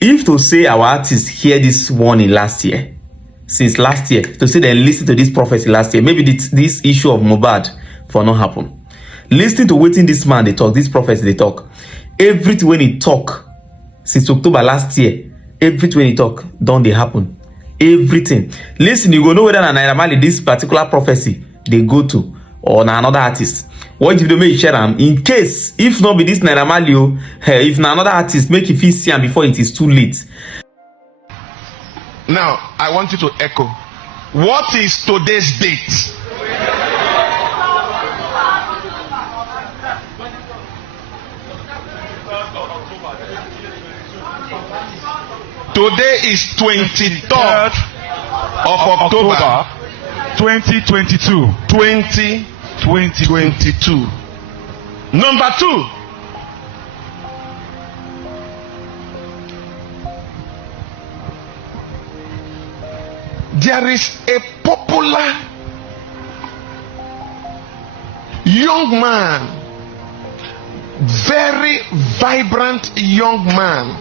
If to say our artists hear this warning last year, since last year, to say they listen to this prophecy last year, maybe this issue of Mohbad for not happen. Listen to waiting this man they talk, this prophecy they talk. Everything when he talk since October last year, everything when he talk, don't they happen. Everything. Listen, you go know whether Naira Marley this particular prophecy they go to or another artist. What if they make share them in case if not be this Naira Marley, if na another artist make you feel see am before it is too late. Now I want you to echo. What is today's date? Today is 23rd of October 2022. 2022. Number 2. There is a popular young man, very vibrant young man,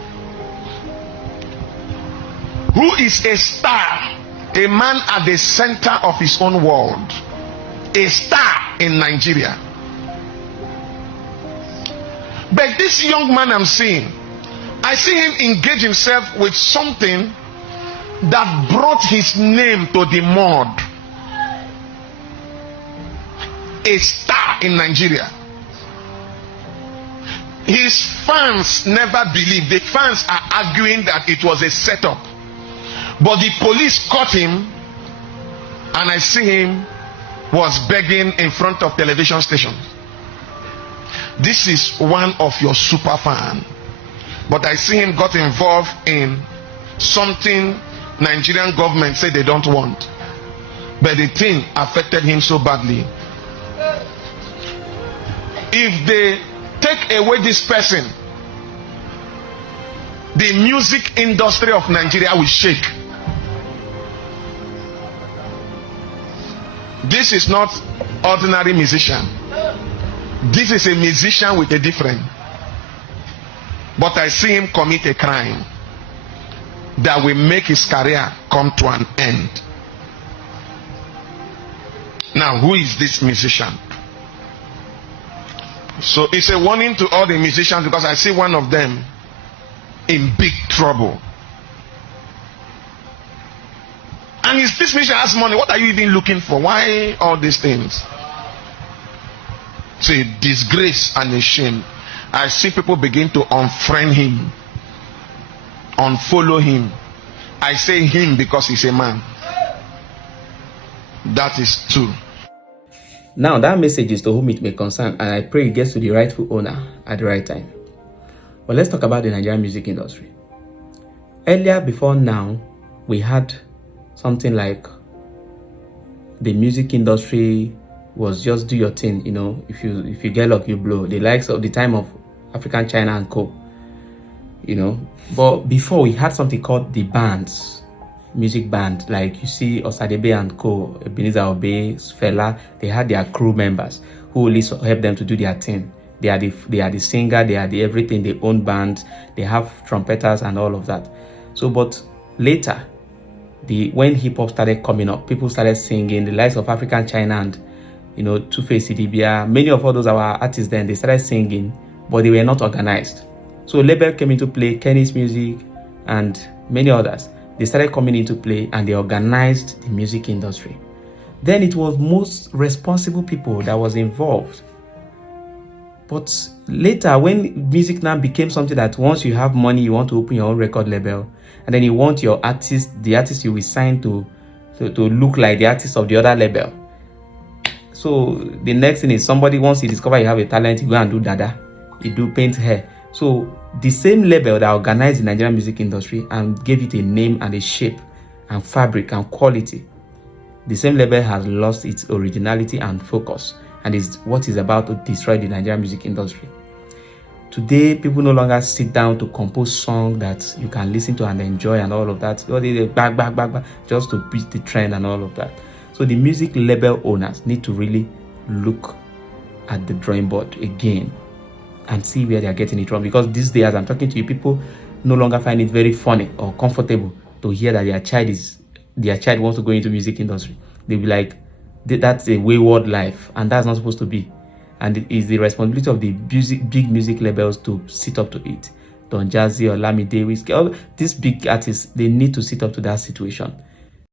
who is a star, a man at the center of his own world, a star in Nigeria. But this young man I'm seeing, I see him engage himself with something that brought his name to the mud. A star in Nigeria. His fans never believed. The fans are arguing that it was a setup. But the police caught him, and I see him was begging in front of television stations. This is one of your super fan, but I see him got involved in something Nigerian government said they don't want, but the thing affected him so badly. If they take away this person, the music industry of Nigeria will shake. This is not ordinary musician. This is a musician with a different. But I see him commit a crime that will make his career come to an end. Now, who is this musician? So it's a warning to all the musicians, because I see one of them in big trouble. And if this musician has money, what are you even looking for? Why all these things? It's a disgrace and a shame. I see people begin to unfriend him, unfollow him. I say him because he's a man. That is true. Now that message is to whom it may concern, and I pray it gets to the rightful owner at the right time. But let's talk about the Nigerian music industry. Earlier, before now, we had something like the music industry was just do your thing, you know, if you get luck, you blow. The likes of the time of African China and Co. You know, but before we had something called the bands, music band, like you see Osadebe and Co, Ebenezer Obey, Fela, they had their crew members who only help them to do their thing. They are the singer, they are the everything, they own bands, they have trumpeters and all of that. So, but later, when hip hop started coming up, people started singing, the likes of African China and, you know, Two-Face Idibia, many of all those our artists then, they started singing, but they were not organized. So label came into play, Kenny's Music and many others. They started coming into play and they organized the music industry. Then it was most responsible people that was involved. But later, when music now became something that once you have money, you want to open your own record label, and then you want your artist, the artist you will sign to look like the artist of the other label. So the next thing is somebody, once you discover you have a talent, you go and do dada, you do paint hair. So the same label that organized the Nigerian music industry and gave it a name and a shape and fabric and quality, the same label has lost its originality and focus, and is what is about to destroy the Nigerian music industry. Today, people no longer sit down to compose songs that you can listen to and enjoy and all of that. So they back, just to beat the trend and all of that. So the music label owners need to really look at the drawing board again and see where they are getting it from. Because these days, as I'm talking to you, people no longer find it very funny or comfortable to hear that their child wants to go into music industry. They'll be like, that's a wayward life, and that's not supposed to be. And it is the responsibility of the big music labels to sit up to it. Don Jazzy or Lamide, Whiskey, all these big artists, they need to sit up to that situation.